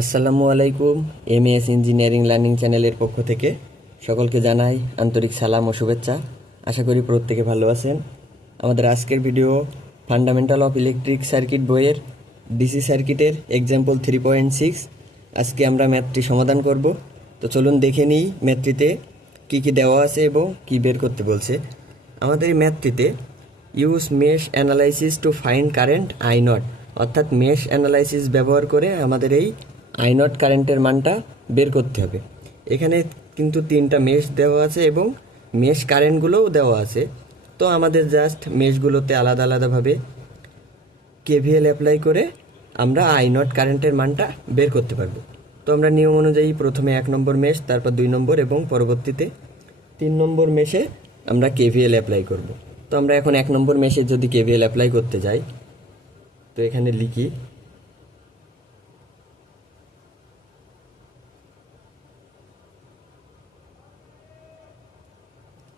আসসালামু আলাইকুম M S engineering learning চ্যানেলের পক্ষ থেকে সকলকে জানাই আন্তরিক সালাম ও শুভেচ্ছা। আশা করি প্রত্যেকে ভালো আছেন। আমাদের আজকের video fundamental of electric circuit বইয়ের ডিসি সার্কিটের এক্সাম্পল থ্রি পয়েন্ট সিক্স আজকে আমরা ম্যাথটি সমাধান করব। তো চলুন দেখে নিই ম্যাথটিতে কী কী দেওয়া আছে এবং কী বের করতে বলছে। আমাদের এই ম্যাথটিতে use mesh analysis to find current I nought অর্থাৎ মেশ অ্যানালাইসিস ব্যবহার করে আমাদের এই আই নট কারেন্টের মানটা বের করতে হবে। এখানে কিন্তু তিনটা মেশ দেওয়া আছে এবং মেশ কারেন্টগুলোও দেওয়া আছে। তো আমাদের জাস্ট মেশগুলোতে আলাদা আলাদাভাবে কেভিএল অ্যাপ্লাই করে আমরা আই নট কারেন্টের মানটা বের করতে পারব। তো আমরা নিয়ম অনুযায়ী প্রথমে এক নম্বর মেশ তারপর দুই নম্বর এবং পরবর্তীতে তিন নম্বর মেশে আমরা কেভিএল অ্যাপ্লাই করব। তো আমরা এখন এক নম্বর মেশে যদি কেভিএল অ্যাপ্লাই করতে যাই, তো এখানে লিখি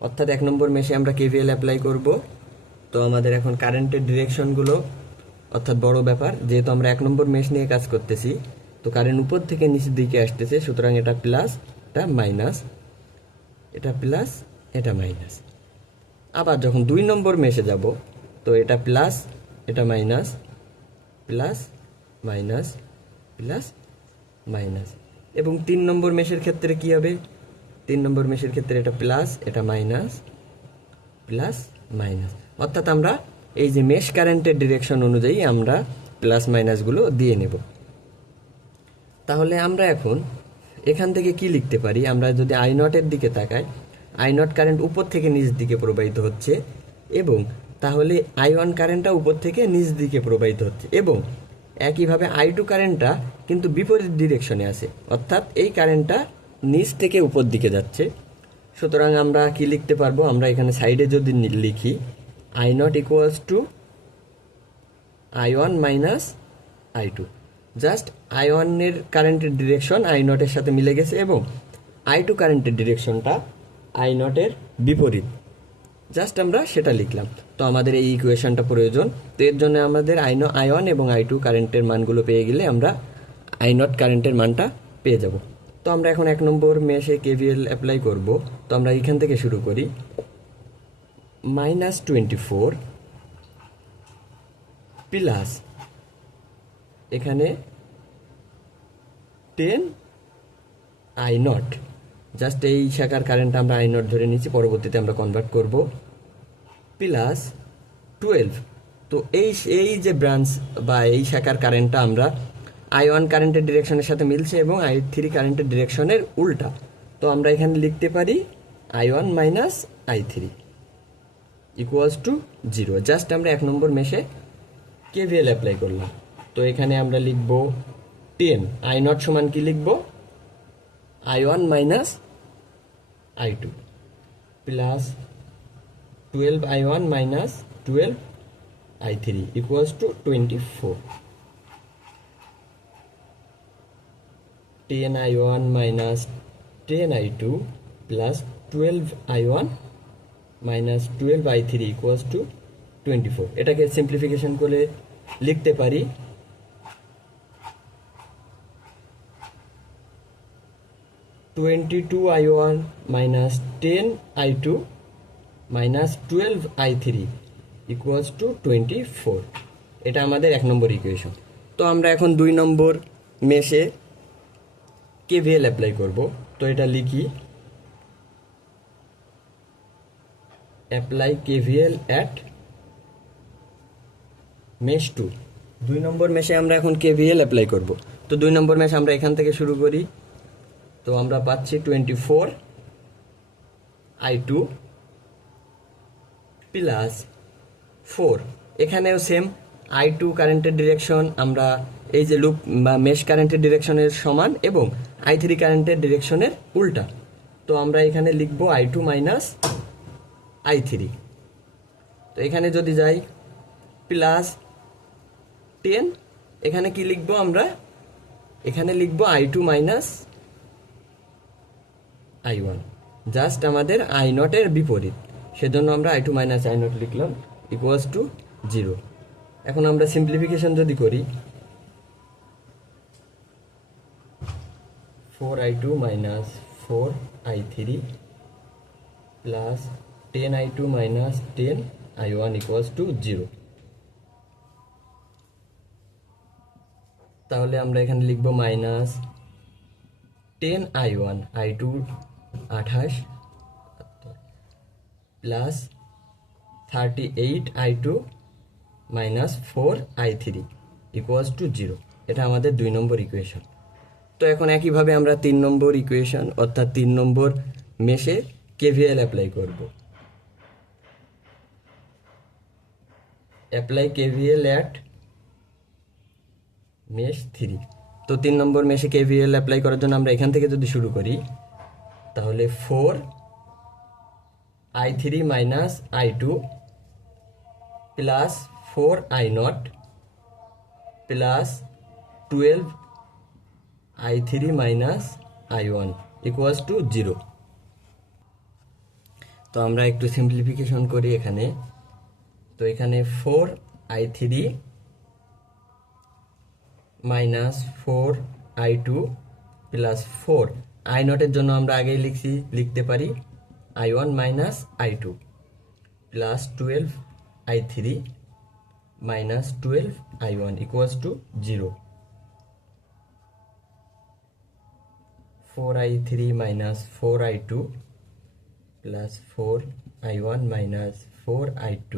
অর্থাৎ এক নম্বর মেশে আমরা কেভিএল অ্যাপ্লাই করব। তো আমাদের এখন কারেন্টের ডিরেকশনগুলো অর্থাৎ বড় ব্যাপার, যেহেতু আমরা এক নম্বর মেশ নিয়ে কাজ করতেছি, তো কারেন্ট উপর থেকে নিচের দিকে আসতেছে, সুতরাং এটা প্লাস এটা মাইনাস এটা প্লাস এটা মাইনাস আবার যখন দুই নম্বর মেশে যাব, তো এটা প্লাস এটা minus plus minus plus minus এবং তিন নম্বর মেশের ক্ষেত্রে কি হবে? তিন নম্বর মেশের ক্ষেত্রে এটা প্লাস এটা মাইনাস প্লাস মাইনাস অর্থাৎ আমরা এই যে মেশ কারেন্টের ডিরেকশন অনুযায়ী আমরা প্লাস মাইনাসগুলো দিয়ে নেব। তাহলে আমরা এখন এখান থেকে কি লিখতে পারি? আমরা যদি আই নটের দিকে তাকাই আই নট কারেন্ট উপর থেকে নিচ দিকে প্রবাহিত হচ্ছে এবং তাহলে আই ওয়ান কারেন্টটা উপর থেকে নিচ দিকে প্রবাহিত হচ্ছে এবং একইভাবে আই টু কারেন্টটা কিন্তু বিপরীত ডিরেকশনে আছে। অর্থাৎ এই কারেন্টটা নিচ থেকে উপর দিকে যাচ্ছে। সুতরাং আমরা কি লিখতে পারব? আমরা এখানে সাইডে যদি লিখি I nought equals to I one minus I two just I ওয়ানের কারেন্টের ডিরেকশন আই নটের সাথে মিলে গেছে এবং আই টু কারেন্টের ডিরেকশনটা আই নটের বিপরীত। জাস্ট আমরা সেটা লিখলাম। তো আমাদের এই ইকুয়েশনটা প্রয়োজন। তো এর জন্য আমাদের আই নো আই ওয়ান এবং আই টু কারেন্টের মানগুলো পেয়ে গেলে আমরা আই নট কারেন্টের মানটা পেয়ে যাব। তো আমরা এখন এক নম্বর মেশে কেভিএল অ্যাপ্লাই করব। তো আমরা এখান থেকে শুরু করি। মাইনাস টোয়েন্টি ফোর প্লাস এখানে টেন আই নট জাস্ট এই শাখার কারেন্ট আমরা আই নট ধরে নিচ্ছি, পরবর্তীতে আমরা কনভার্ট করব। প্লাস টুয়েলভ তো এই এই যে ব্রাঞ্চ বা এই শাখার কারেন্টটা আমরা আই ওয়ান কারেন্টের ডিরেকশনের সাথে মিলছে এবং আই থ্রি কারেন্টের ডিরেকশনের উল্টা। তো আমরা এখানে লিখতে পারি I one minus I three equals to zero just আমরা এক নম্বর মেশে কেভিএল অ্যাপ্লাই করলাম। তো এখানে আমরা লিখব টেন আই নট সমান কি লিখব? I one minus I two plus twelve I one minus twelve I three equals to twenty four ten I one minus ten I two plus twelve I one minus twelve I three equals to twenty four এটাকে simplification করে লিখতে পারি। Twenty two I one minus ten I two minus twelve I three equals to twenty four এটা আমাদের এক নম্বর equation তো আমরা এখন দুই নম্বর মেশে কেভিএল অ্যাপ্লাই করব। তো এটা লিখি। Apply KVL at mesh two দুই নম্বর মেশে আমরা এখন কেভিএল অ্যাপ্লাই করব। তো দুই নম্বর মেশ আমরা এখান থেকে শুরু করি। তো আমরা পাচ্ছি twenty four I two plus four এখানেও সেম আই টু কারেন্টের ডিরেকশন আমরা এই যে লুপ বা মেশ কারেন্টের ডিরেকশনের সমান এবং আই থ্রি কারেন্টের ডিরেকশনের উল্টা। তো আমরা এখানে লিখব I two minus I three তো এখানে যদি যাই প্লাস টেন এখানে কি লিখব আমরা? এখানে লিখব I two minus I one just আমাদের আই নটের বিপরীত। সেজন্য আমরা I two minus I nought লিখলাম ইকুয়ালস টু জিরো এখন আমরা সিম্পলিফিকেশন যদি করি four I two minus four I three plus ten I two minus ten I one equals to zero তাহলে আমরা এখানে লিখব minus ten I one I two আঠাশ plus thirty eight I two minus four I three equals to zero এটা আমাদের দুই নম্বর equation তো এখন একইভাবে আমরা তিন নম্বর ইকুয়েশন অর্থাৎ তিন নম্বর মেশে কেভিএল অ্যাপ্লাই করব। Apply KVL at mesh three তো তিন নম্বর মেশে কেভিএল অ্যাপ্লাই করার জন্য আমরা এখান থেকে যদি শুরু করি, তাহলে four I three minus I two plus four I nought plus twelve I three minus I one equals to zero তো আমরা একটু সিম্পলিফিকেশন করি এখানে। তো এখানে four I three minus four I two plus four I নটের জন্য আমরা আগেই লিখছি, লিখতে পারি। I one minus I two plus twelve I three minus twelve I one equals to zero 4i3 minus 4i2 plus 4i1 minus 4i2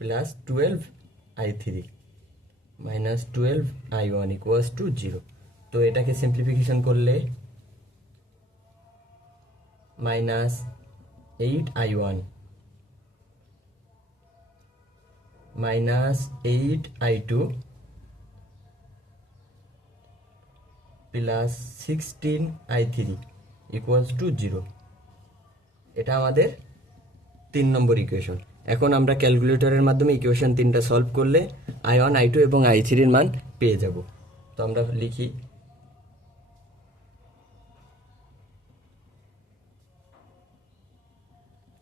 plus 12i3 minus 12i1 equals to 0 তো এটাকে simplification করলে minus eight I one minus eight I two plus sixteen I three equals to zero এটা আমাদের তিন নম্বর equation এখন আমরা ক্যালকুলেটরের মাধ্যমে ইকুয়েশন তিনটা সলভ করলে আই ওয়ান আই টু এবং আই থ্রির মান পেয়ে যাব। তো আমরা লিখি,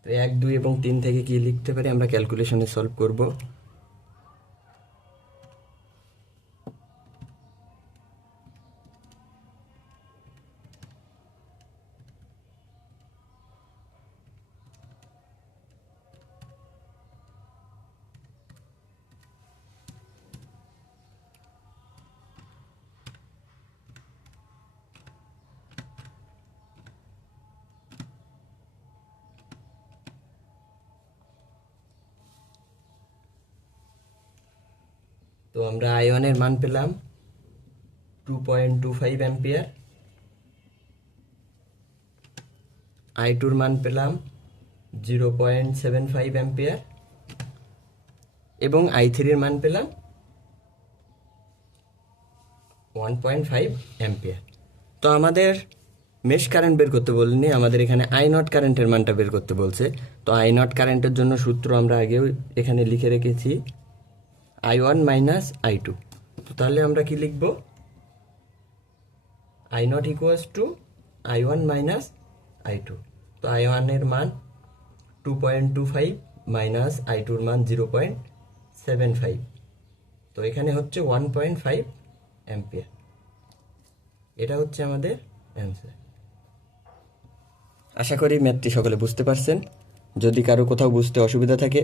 তো এক, দুই এবং তিন থেকে কি লিখতে পারি? আমরা ক্যালকুলেশনে সলভ করব। তো আমরা আই ওয়ানের মান পেলাম two point two five ampere I টুর মান পেলাম zero point seven five ampere এবং আই থ্রির মান পেলাম ওয়ান পয়েন্ট ফাইভ অ্যাম্পিয়ার তো আমাদের মেশ কারেন্ট বের করতে বলিনি, আমাদের এখানে আই নট কারেন্টের মানটা বের করতে বলছে। তো আই নট কারেন্টের জন্য সূত্র আমরা আগেও এখানে লিখে রেখেছি। I one minus I two তো তাহলে আমরা কি লিখব? I nought equals to I one minus I two তো আই ওয়ানের মান two point two five minus I টুর মান জিরো পয়েন্ট সেভেন ফাইভ তো এখানে হচ্ছে ওয়ান পয়েন্ট ফাইভ অ্যাম্পিয়ার এটা হচ্ছে আমাদের অ্যান্সার আশা করি ম্যাথটি সকলে বুঝতে পারছেন। যদি কারও কোথাও বুঝতে অসুবিধা থাকে,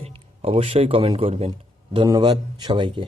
অবশ্যই কমেন্ট করবেন। ধন্যবাদ সবাইকে।